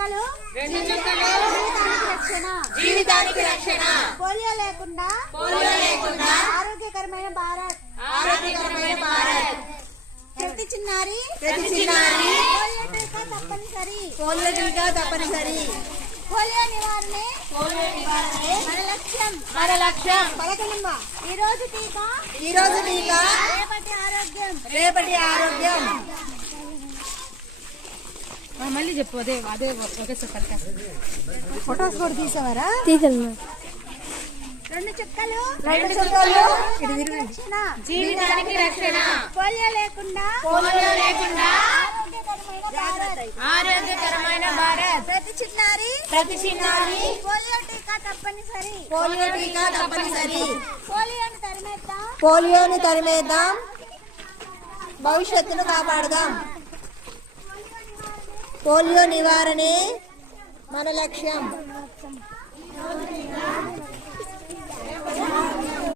చుక్కలు జీవితానికి రక్షణ పోలియో లేకుండా ఆరోగ్యకరమైన భారత్ ప్రతి చిన్నారి పోలియో టీకా తప్పనిసరి పోలియో నివారణే మన లక్ష్యం పలకనిమ్మ ఈ రోజు టీకా రేపటి ఆరోగ్యం మళ్ళీ చెప్పు అదే అదే ఒకేసారి ఫొటోస్ కూడా తీసావారా? రెండు చుక్కలు జీవితానికి రక్షణ పోలియో లేకుండా ఆరోగ్యకరమైన భారత్ ప్రతి చిన్నారి పోలియో టీకా తప్పనిసరి పోలియోని తరిమేద్దాం భవిష్యత్తును కాపాడదాం పోలియో నివారణే మన లక్ష్యం